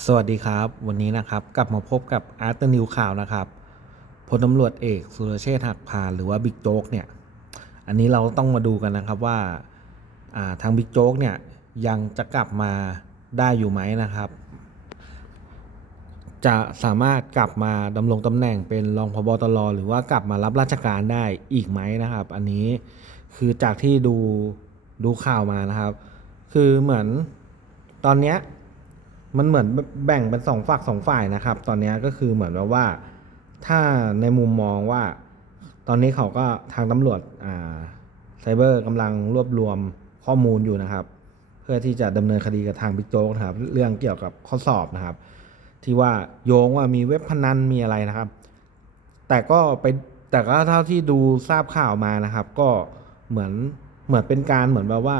สวัสดีครับ วันนี้นะครับกลับมาพบกับอาร์ตนิวข่าวนะครับพลตำรวจเอกสุรเชษฐ์หักพานหรือว่าบิ๊กโจ๊กเนี่ยอันนี้เราต้องมาดูกันนะครับว่าาทางบิ๊กโจ๊กเนี่ยยังจะกลับมาได้อยู่ไหมนะครับ จะสามารถกลับมาดำรงตำแหน่งเป็นรองพบตรหรือว่ากลับมารับราชการได้อีกไหมนะครับ อันนี้คือจากที่ดูดูข่าวมานะครับ คือเหมือนตอนเนี้ย มันเหมือนแบ่งเป็นสองฝักสองฝ่ายนะครับ ตอนนี้ก็คือเหมือนแบบว่า ถ้าในมุมมองว่า ตอนนี้เขาก็ทางตำรวจอ่าไซเบอร์กำลังรวบรวมข้อมูลอยู่นะครับ เพื่อที่จะดำเนินคดีกับทางบิ๊กโจ๊กนะครับ เรื่องเกี่ยวกับข้อสอบนะครับ ที่ว่าโยงว่ามีเว็บพนันมีอะไรนะครับ แต่ก็ไปแต่ก็เท่าที่ดูทราบข่าวมานะครับ ก็เหมือนเหมือนเป็นการเหมือนแบบว่า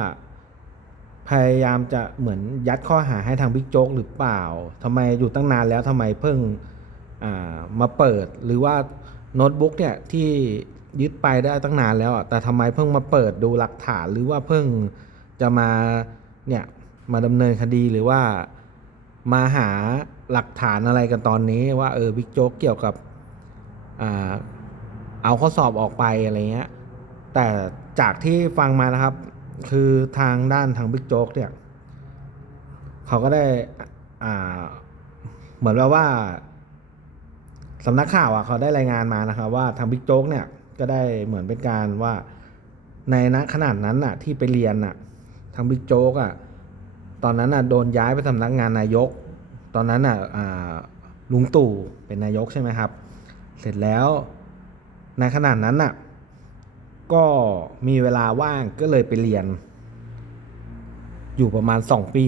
พยายามจะเหมือนยัดข้อหาให้ทางบิ๊กโจ๊กหรือเปล่าทำไมอยู่ตั้งนานแล้วทำไมเพิ่งามาเปิดหรือว่าโน้ตบุ๊กเนี่ยที่ยึดไปได้ตั้งนานแล้วแต่ทำไมเพิ่งมาเปิดดูหลักฐานหรือว่าเพิ่งจะมาเนี่ยมาดำเนินคดีหรือว่ามาหาหลักฐานอะไรกันตอนนี้ว่าเออบิ๊กโจ๊กเกี่ยวกับอเอาข้อสอบออกไปอะไรเงี้ยแต่จากที่ฟังมานะครับ คือทางด้านทางบิ๊กโจ๊กเนี่ย เขาก็ได้อ่าเหมือนว่าว่าสำนักข่าวอะเขาได้รายงานมานะครับ ว่าทางบิ๊กโจ๊กเนี่ยก็ได้เหมือนเป็นการว่าในณขนาดนั้นน่ะ ที่ไปเรียนน่ะ ทางบิ๊กโจ๊กอะตอนนั้นน่ะโดนย้ายไปสำนักงานนายก ตอนนั้นน่ะอ่าลุงตู่เป็นนายกใช่ไหมครับ เสร็จแล้วในขนาดนั้นน่ะ ก็มีเวลาว่างก็เลยไปเรียน อยู่ประมาณสองปี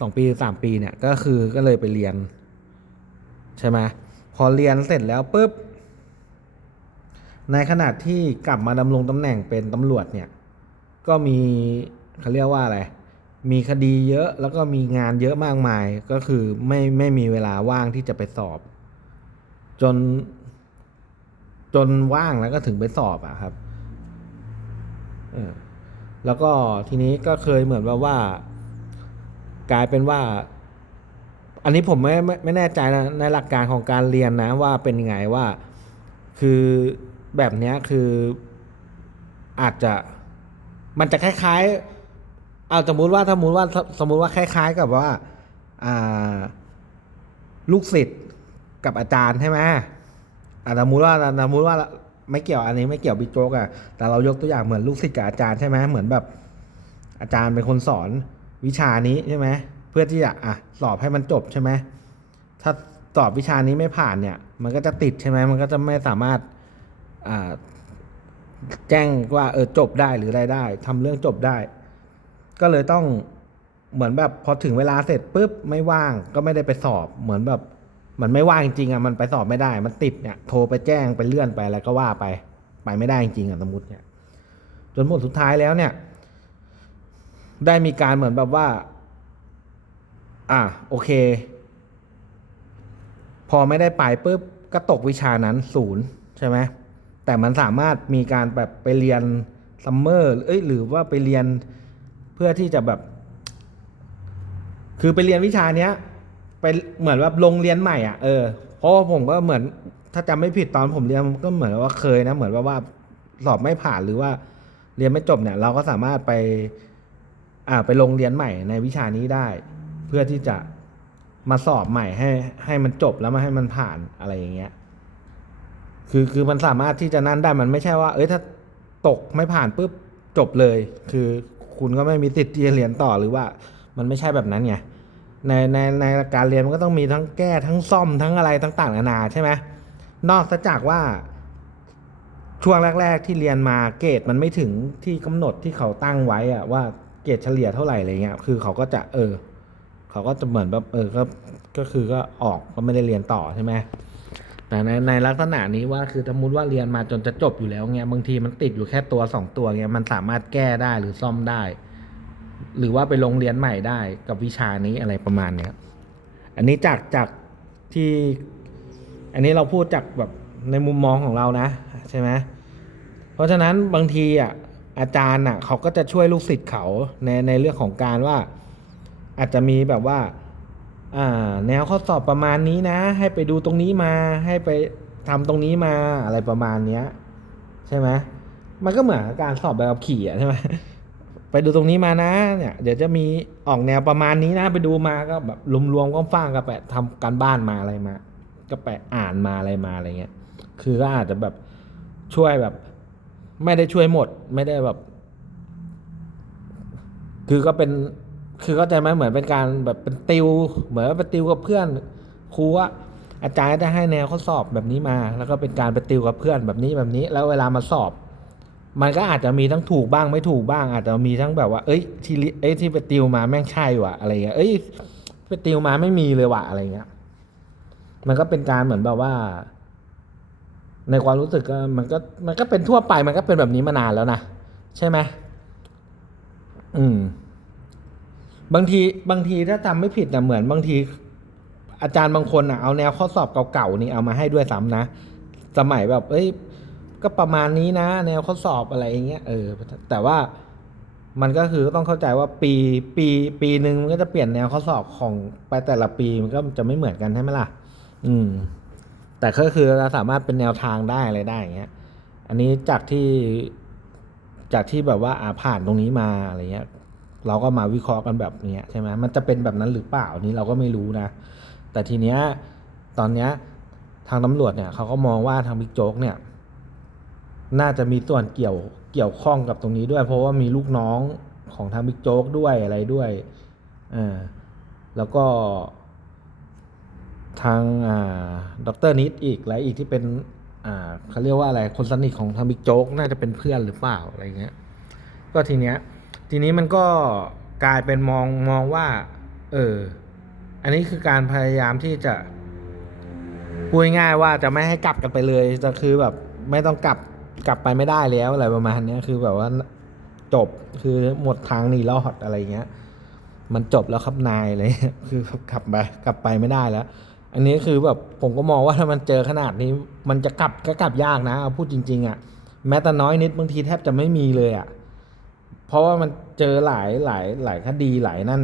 สองปีสามปีเนี่ยก็คือก็เลยไปเรียน ใช่ไหมพอเรียนเสร็จแล้วปุ๊บในขณะที่กลับมาดำรงตำแหน่งเป็นตำรวจเนี่ย ก็มีเขาเรียกว่าอะไร มีคดีเยอะแล้วก็มีงานเยอะมากมาย ก็คือไม่ไม่มีเวลาว่างที่จะไปสอบ จน จนว่างแล้วก็ถึงไปสอบอะครับ แล้วก็ทีนี้ก็เคยเหมือนว่าว่า กลายเป็นว่า อันนี้ผมไม่ไม่ไม่แน่ใจนะในหลักการของการเรียนนะว่าเป็นยังไงว่า คือแบบนี้คืออาจจะมันจะคล้ายๆเอาสมมุติว่าถ้าสมมติว่าสมมุติว่าคล้าย ๆ กับว่าอ่าลูกศิษย์กับอาจารย์ใช่ไหมอ่าสมมติว่าสมมติว่า ไม่เกี่ยวอันนี้ไม่เกี่ยวบิ๊กโจ๊กอะแต่เรายกตัวอย่างเหมือนลูกศิษย์กับอาจารย์ใช่ไหมเหมือนแบบ อาจารย์เป็นคนสอนวิชานี้ใช่ไหมเพื่อที่จะอะสอบให้มันจบใช่ไหมถ้าสอบวิชานี้ไม่ผ่านเนี่ย มันก็จะติดใช่ไหมมันก็จะไม่สามารถอ่าแจ้งว่าเออจบได้หรืออะไรได้ทำเรื่องจบได้ ก็เลยต้องเหมือนแบบพอถึงเวลาเสร็จปุ๊บไม่ว่างก็ไม่ได้ไปสอบเหมือนแบบ มันไม่ว่างจริงๆอะมันไปสอบไม่ได้ มันติดเนี่ยโทรไปแจ้งไปเลื่อนไปอะไรก็ว่าไป ไปไม่ได้จริงๆอะสมมติเนี่ยจนหมดสุดท้ายแล้วเนี่ย ได้มีการเหมือนแบบว่า อะโอเค พอไม่ได้ไปปุ๊บก็ตกวิชานั้นศูนย์ใช่ไหมแต่มันสามารถมีการแบบไปเรียนซัมเมอร์เอ้ยหรือว่าไปเรียนเพื่อที่จะแบบ คือไปเรียนวิชาเนี้ย ไปเหมือนว่าลงเรียนใหม่อะเออเพราะว่าผมก็เหมือนถ้าจำไม่ผิดตอนผมเรียนก็เหมือนว่าเคยนะ เหมือนว่าว่าสอบไม่ผ่านหรือว่าเรียนไม่จบเนี่ย เราก็สามารถไป อ่าไปลงเรียนใหม่ในวิชานี้ได้ เพื่อที่จะมาสอบใหม่ให้ ให้มันจบแล้วมาให้มันผ่านอะไรอย่างเงี้ย คือคือมันสามารถที่จะนั่นได้มันไม่ใช่ว่า เอ้ยถ้าตกไม่ผ่านปุ๊บจบเลย คือคุณก็ไม่มีติดที่จะเรียนต่อหรือว่า มันไม่ใช่แบบนั้นไง ในในในการเรียนมันก็ต้องมีทั้งแก้ทั้งซ่อมทั้งอะไรต่างๆนานาใช่ไหมนอกจากว่าช่วงแรก ๆ ที่เรียนมาเกรดมันไม่ถึงที่กำหนดที่เขาตั้งไว้อะว่าเกรดเฉลี่ยเท่าไหร่อะไรเงี้ยคือเขาก็จะเออ เขาก็จะเหมือนแบบเออก็ก็คือก็ออกก็ไม่ได้เรียนต่อใช่ไหมแต่ในในลักษณะนี้ว่าคือสมมติว่าเรียนมาจนจะจบอยู่แล้วเงี้ยบางทีมันติดอยู่แค่ตัวสองตัวเงี้ยมันสามารถแก้ได้หรือซ่อมได้ หรือว่าไปลงเรียนใหม่ได้กับวิชานี้อะไรประมาณเนี้ยอันนี้จากจากที่ อันนี้เราพูดจากแบบในมุมมองของเรานะใช่ไหมเพราะฉะนั้นบางทีอะอาจารย์อะเขาก็จะช่วยลูกศิษย์เขาในในเรื่องของการว่า อาจจะมีแบบว่าอ่าแนวข้อสอบประมาณนี้นะ ให้ไปดูตรงนี้มาให้ไปทำตรงนี้มาอะไรประมาณเนี้ย ใช่ไหมมันก็เหมือนการสอบใบขับขี่อะใช่ไหม ไปดูตรงนี้มานะเนี่ยเดี๋ยวจะมีออกแนวประมาณนี้นะ ไปดูมาก็แบบรวมๆก็ฟังก็ไปทำการบ้านมาอะไรมา ก็ไปอ่านมาอะไรมาอะไรเงี้ยคือก็อาจจะแบบช่วยแบบ ไม่ได้ช่วยหมด ไม่ได้แบบ คือก็เป็นคือเข้าใจไหมเหมือนเป็นการแบบเป็นติว เหมือนไปติวกับเพื่อนครูว่าอาจารย์จะให้แนวข้อสอบแบบนี้มา แล้วก็เป็นการไปติวกับเพื่อนแบบนี้แบบนี้ แล้วเวลามาสอบ มันก็อาจจะมีทั้งถูกบ้างไม่ถูกบ้าง อาจจะมีทั้งแบบว่า เอ้ยที่เอ้ยที่ไปติวมาแม่งใช่ว่ะอะไรเงี้ยเอ้ยไปติวมาไม่มีเลยว่ะอะไรเงี้ย มันก็เป็นการเหมือนแบบว่า ในความรู้สึกก็มันก็มันก็เป็นทั่วไปมันก็เป็นแบบนี้มานานแล้วนะใช่ไหมอืม บางทีบางทีถ้าจำไม่ผิดนะเหมือนบางที อาจารย์บางคนอะเอาแนวข้อสอบเก่าๆนี่เอามาให้ด้วยซ้ำนะสมัยแบบ เอ้ย ก็ประมาณนี้นะ แนวข้อสอบอะไรอย่างเงี้ยเออ แต่ว่ามันก็คือต้องเข้าใจว่าปีปีปีหนึ่งมันก็จะเปลี่ยนแนวข้อสอบของไปแต่ละปีมันก็จะไม่เหมือนกันใช่ไหมล่ะ อืม แต่ก็คือเราสามารถเป็นแนวทางได้อะไรได้อย่างเงี้ย อันนี้จากที่จากที่แบบว่าอาผ่านตรงนี้มาอะไรเงี้ย เราก็มาวิเคราะห์กันแบบเนี้ยใช่ไหมมันจะเป็นแบบนั้นหรือเปล่านี่เราก็ไม่รู้นะ แต่ทีเนี้ยตอนเนี้ยทางตำรวจเนี่ยเขาก็มองว่าทางบิ๊กโจ๊กเนี่ย น่าจะมีส่วนเกี่ยวเกี่ยวข้องกับตรงนี้ด้วย เพราะว่ามีลูกน้องของทางบิ๊กโจ๊กด้วยอะไรด้วยอ่าแล้วก็ทางอ่าดรนิดอีกและอีกที่เป็นอ่าเขาเรียกว่าอะไรคนสนิทของทางบิ๊กโจ๊กน่าจะเป็นเพื่อนหรือเปล่าอะไรเงี้ยก็ทีเนี้ยทีนี้มันก็กลายเป็นมองมองว่า เออ อันนี้คือการพยายามที่จะพูดง่ายว่าจะไม่ให้กลับกันไปเลยจะคือแบบไม่ต้องกลับ กลับไปไม่ได้แล้วอะไรประมาณนี้คือแบบว่าจบคือหมดทางหนีรอดอะไรเงี้ย มันจบแล้วครับนายอะไรเลยคือกลับไปกลับไปไม่ได้แล้ว อันนี้คือแบบผมก็มองว่าถ้ามันเจอขนาดนี้ มันจะกลับก็กลับยากนะเอาพูดจริง ๆอะ่ะแม้แต่น้อยนิดบางทีแทบจะไม่มีเลยอะ่ะเพราะว่ามันเจอหลายหลายหลายคดีหลายนั่น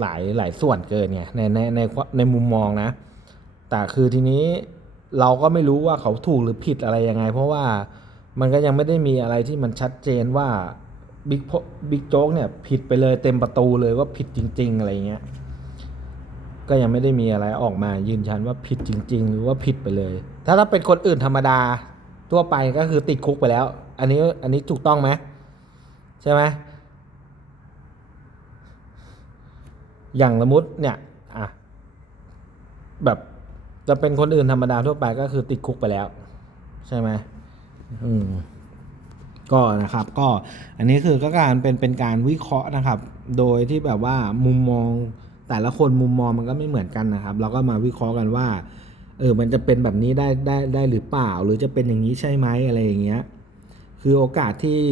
หลายหลายส่วนเกินไงในในในในมุมมองนะ แต่คือทีนี้เราก็ไม่รู้ว่าเขาถูกหรือผิดอะไรยังไง เพราะว่า มันก็ยังไม่ได้มีอะไรที่มันชัดเจนว่าบิ๊กบิ๊กโจ๊กเนี่ยผิดไปเลยเต็มประตูเลยว่าผิดจริง ๆ อะไรเงี้ย ก็ยังไม่ได้มีอะไรออกมายืนยันว่าผิดจริง ๆ หรือว่าผิดไปเลย ถ้าถ้าเป็นคนอื่นธรรมดาทั่วไปก็คือติดคุกไปแล้ว อันนี้อันนี้ถูกต้องไหมใช่ไหมอย่างสมมติเนี่ยอะแบบจะเป็นคนอื่นธรรมดาทั่วไปก็คือติดคุกไปแล้ว ใช่ไหม อืมก็นะครับก็อันนี้คือก็การเป็นเป็นการวิเคราะห์นะครับ โดยที่แบบว่ามุมมองแต่ละคนมุมมองมันก็ไม่เหมือนกันนะครับ เราก็มาวิเคราะห์กันว่าเออมันจะเป็นแบบนี้ได้ได้ได้หรือเปล่า หรือจะเป็นอย่างนี้ใช่ไหมอะไรอย่างเงี้ยคือโอกาสที่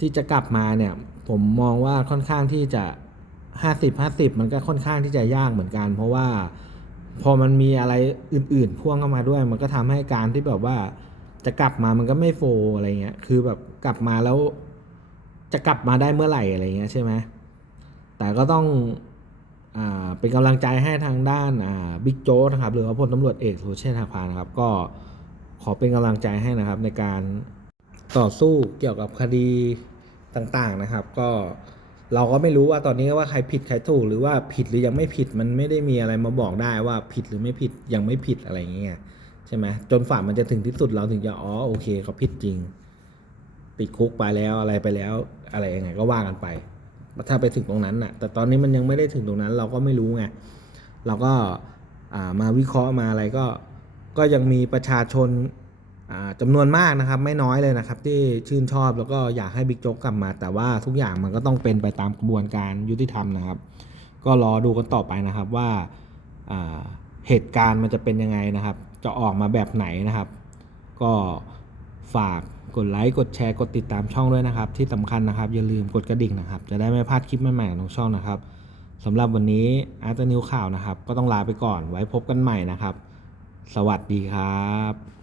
ที่จะกลับมาเนี่ย ผมมองว่าค่อนข้างที่จะห้าสิบห้าสิบมันก็ค่อนข้างที่จะยากเหมือนกัน เพราะว่าพอมันมีอะไรอื่นๆพ่วงเข้ามาด้วย มันก็ทำให้การที่แบบว่า จะกลับมามันก็ไม่โฟอะไรเงี้ย คือแบบกลับมาแล้ว จะกลับมาได้เมื่อไหร่อะไรเงี้ยใช่ไหมแต่ก็ต้องอ่าเป็นกำลังใจให้ทางด้านอ่าบิ๊กโจ๊นะครับ หรือว่าพลตำรวจเอกสุเชษฐ์หักพานะครับ ก็ขอเป็นกำลังใจให้นะครับ ในการต่อสู้เกี่ยวกับคดีต่างๆนะครับ ก็เราก็ไม่รู้ว่าตอนนี้ว่าใครผิดใครถูกหรือว่าผิดหรือยังไม่ผิดมันไม่ได้มีอะไรมาบอกได้ว่าผิดหรือไม่ผิดยังไม่ผิดอะไรอย่างเงี้ย ใช่ไหมจนฝ่ามันจะถึงที่สุดเราถึงจะอ๋อโอเคเขาผิดจริง ติดคุกไปแล้วอะไรไปแล้ว อะไรยังไงก็ว่ากันไปถ้าไปถึงตรงนั้นน่ะ แต่ตอนนี้มันยังไม่ได้ถึงตรงนั้น เราก็ไม่รู้ไงเราก็ามาวิเคราะห์มาอะไรก็ก็ยังมีประชาชนาจำนวนมากนะครับ ไม่น้อยเลยนะครับ ที่ชื่นชอบแล้วก็อยากให้บิ๊กโจ๊กกลับมา แต่ว่าทุกอย่างมันก็ต้องเป็นไปตามกระบวนการยุติธรรมนะครับ ก็รอดูกันต่อไปนะครับว่าอ่าเหตุการณ์มันจะเป็นยังไงนะครับ จะออกมาแบบไหนนะครับ ก็ฝากกดไลค์กดแชร์กดติดตามช่องด้วยนะครับ ที่สำคัญนะครับอย่าลืมกดกระดิ่งนะครับ จะได้ไม่พลาดคลิปใหม่ๆของช่องนะครับสำหรับวันนี้อาร์ตนิวข่าวนะครับ ก็ต้องลาไปก่อนไว้พบกันใหม่นะครับ สวัสดีครับ